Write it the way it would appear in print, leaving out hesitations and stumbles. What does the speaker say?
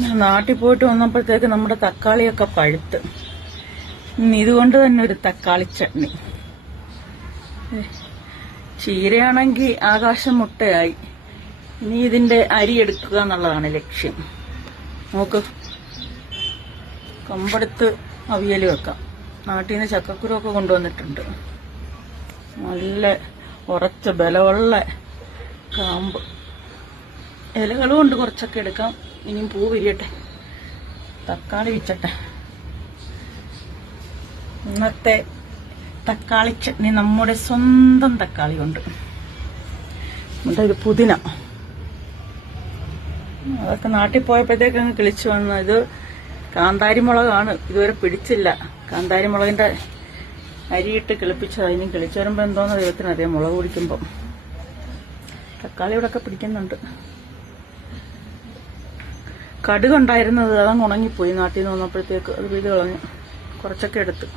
ഞാൻ നാട്ടിൽ പോയിട്ട് വന്നപ്പോഴത്തേക്ക് നമ്മുടെ തക്കാളിയൊക്കെ പഴുത്ത്. ഇനി ഇതുകൊണ്ട് തന്നെ ഒരു തക്കാളി ചട്നി. ചീരയാണെങ്കിൽ ആകാശം മുട്ടയായി. ഇനി ഇതിന്റെ അരി എടുക്കുക എന്നുള്ളതാണ് ലക്ഷ്യം. നോക്ക്, കമ്പെടുത്ത് അവിയൽ വെക്കാം. നാട്ടിൽ നിന്ന് ചക്കക്കുരുവൊക്കെ കൊണ്ടുവന്നിട്ടുണ്ട്. നല്ല ഉറച്ച ബലമുള്ള കാമ്പ്. ഇലകളും കൊണ്ട് കുറച്ചൊക്കെ എടുക്കാം. ഇനിയും പൂ വിരിയട്ടെ. തക്കാളി വെച്ചട്ടെ. ഇന്നത്തെ തക്കാളി ചട്നി നമ്മുടെ സ്വന്തം തക്കാളി കൊണ്ട്. നമ്മുടെ ഒരു പുതിന അതൊക്കെ നാട്ടിൽ പോയപ്പോഴത്തേക്ക് അങ്ങ് കിളിച്ചു വന്നു. ഇത് കാന്താരി മുളകാണ്, ഇതുവരെ പിടിച്ചില്ല. കാന്താരി മുളകിന്റെ അരിയിട്ട് കിളിപ്പിച്ചത്. അതിന് കിളിച്ചു വരുമ്പോ എന്തോന്ന് ദൈവത്തിനറിയാം. മുളക് പിടിക്കുമ്പം തക്കാളി ഇവിടെ ഒക്കെ പിടിക്കുന്നുണ്ട്. കടുകുണ്ടായിരുന്നത് അതങ്ങ് ഉണങ്ങിപ്പോയി. നാട്ടിൽ നിന്ന് വന്നപ്പോഴത്തേക്ക് അത് പിഴുത് കളഞ്ഞു. കുറച്ചൊക്കെ എടുത്ത്.